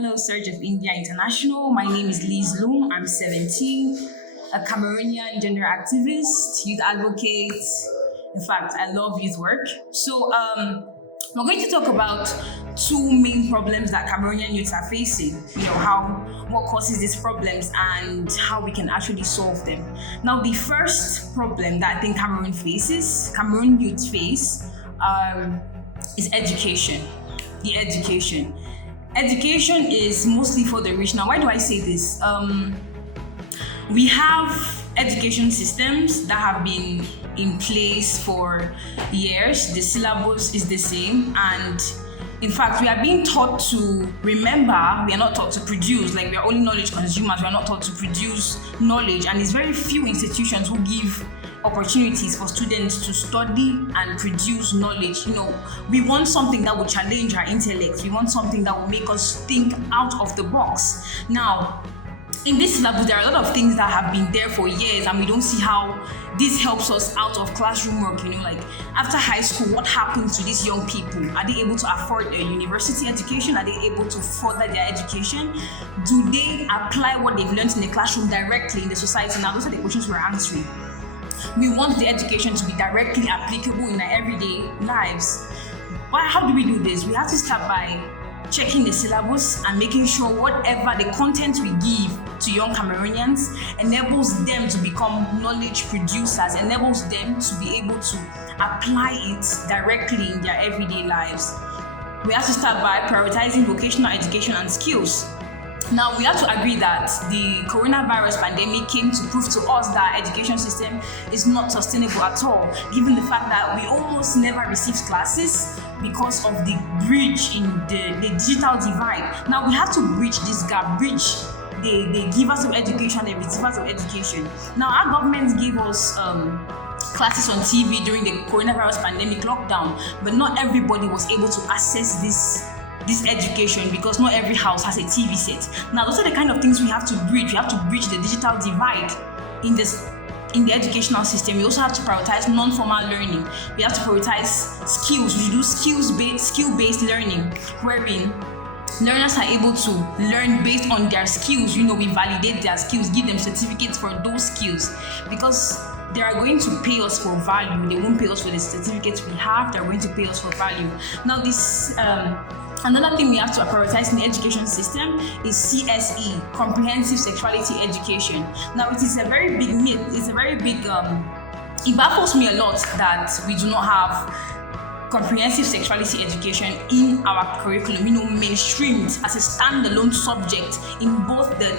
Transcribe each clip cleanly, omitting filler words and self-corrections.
Hello, Surge of India International. My name is Liz Loom. I'm 17, a Cameroonian gender activist, youth advocate. In fact, I love youth work. We're going to talk about two main problems that Cameroonian youths are facing. What causes these problems and how we can actually solve them. Now, the first problem that I think Cameroon youth face, is education. Education is mostly for the rich. Now, why do I say this? We have education systems that have been in place for years. The syllabus is the same, and in fact, we are being taught to remember. We are not taught to produce. Like, we are only knowledge consumers. We are not taught to produce knowledge, and it's very few institutions who give opportunities for students to study and produce knowledge. We want something that will challenge our intellect. We want something that will make us think out of the box. Now, in this syllabus, there are a lot of things that have been there for years, and we don't see how this helps us out of classroom work. Like, after high school, what happens to these young people? Are they able to afford a university education? Are they able to further their education? Do they apply what they've learned in the classroom directly in the society? Now, those are the questions we're answering. We want the education to be directly applicable in our everyday lives. How do we do this? We have to start by checking the syllabus and making sure whatever the content we give to young Cameroonians enables them to become knowledge producers, enables them to be able to apply it directly in their everyday lives. We have to start by prioritizing vocational education and skills. Now, we have to agree that the coronavirus pandemic came to prove to us that our education system is not sustainable at all, given the fact that we almost never received classes because of the bridge in the digital divide. Now, we have to bridge this gap, the givers of education, the receivers of education. Now, our government gave us classes on TV during the coronavirus pandemic lockdown, but not everybody was able to access this education because not every house has a TV set. Now, those are the kind of things we have to bridge. We have to bridge the digital divide in the educational system. We also have to prioritize non-formal learning. We have to prioritize skills. We should do skill-based learning, wherein learners are able to learn based on their skills. We validate their skills, give them certificates for those skills, because they are going to pay us for value. They won't pay us for the certificates we have. They're going to pay us for value. Now, another thing we have to prioritize in the education system is CSE, Comprehensive Sexuality Education. Now, it is a very big myth. It baffles me a lot that we do not have comprehensive sexuality education in our curriculum, mainstreamed as a standalone subject in both the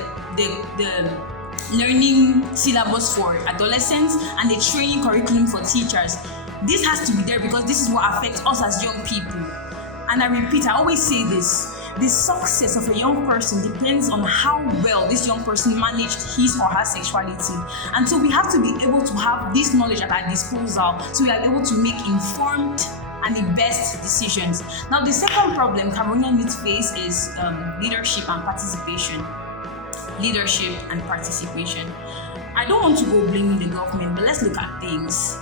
learning syllabus for adolescents and the training curriculum for teachers. This has to be there because this is what affects us as young people. And I always say this, the success of a young person depends on how well this young person managed his or her sexuality. And so we have to be able to have this knowledge at our disposal so we are able to make informed and the best decisions. Now, the second problem Cameroonian youth face is leadership and participation. I don't want to go blaming the government, but let's look at things.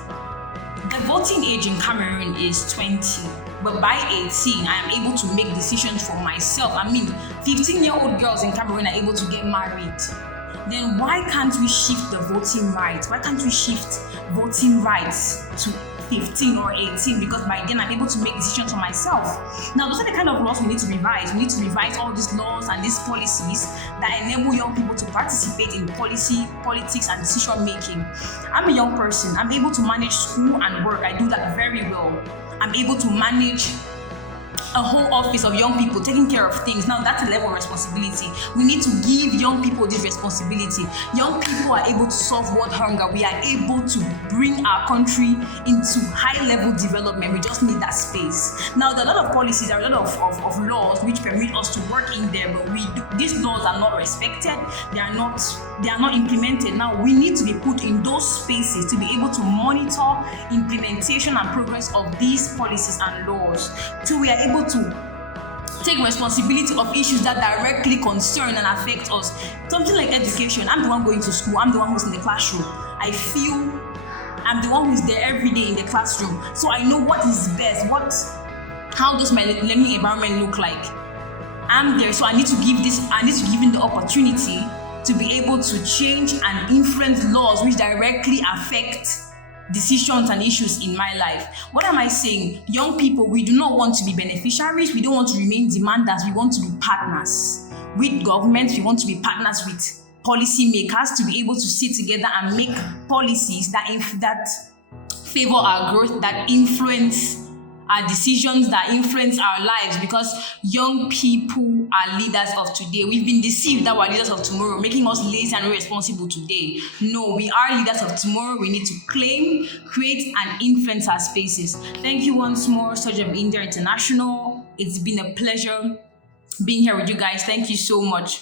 The voting age in Cameroon is 20, but by 18, I am able to make decisions for myself. 15-year-old girls in Cameroon are able to get married. Then why can't we shift the voting rights? Why can't we shift voting rights to 15 or 18? Because by then I'm able to make decisions for myself. Now, those are the kind of laws we need to revise. We need to revise all these laws and these policies that enable young people to participate in politics and decision making. I'm a young person. I'm able to manage school and work. I do that very well. I'm able to manage a whole office of young people taking care of things. Now, that's a level of responsibility. We need to give young people this responsibility. Young people are able to solve world hunger. We are able to bring our country into high-level development. We just need that space. Now, there are a lot of policies, there are a lot of laws which permit us to work in there, but these laws are not respected. They are not implemented. Now, we need to be put in those spaces to be able to monitor implementation and progress of these policies and laws, so we are able to take responsibility of issues that directly concern and affect us. Something like education. I'm the one going to school. I'm the one who's in the classroom. I feel I'm the one who's there every day in the classroom. So I know what is best. How does my learning environment look like? I'm there, so I need to give him the opportunity to be able to change and influence laws which directly affect decisions and issues in my life. What am I saying? Young people, we do not want to be beneficiaries. We don't want to remain demanders. We want to be partners with government. We want to be partners with policy makers to be able to sit together and make policies that favor our growth, that influence our decisions, that influence our lives, because young people are leaders of today. We've been deceived that we're leaders of tomorrow, making us lazy and irresponsible today. No, we are leaders of tomorrow. We need to claim, create, and influence our spaces. Thank you once more, Surge of India International. It's been a pleasure being here with you guys. Thank you so much.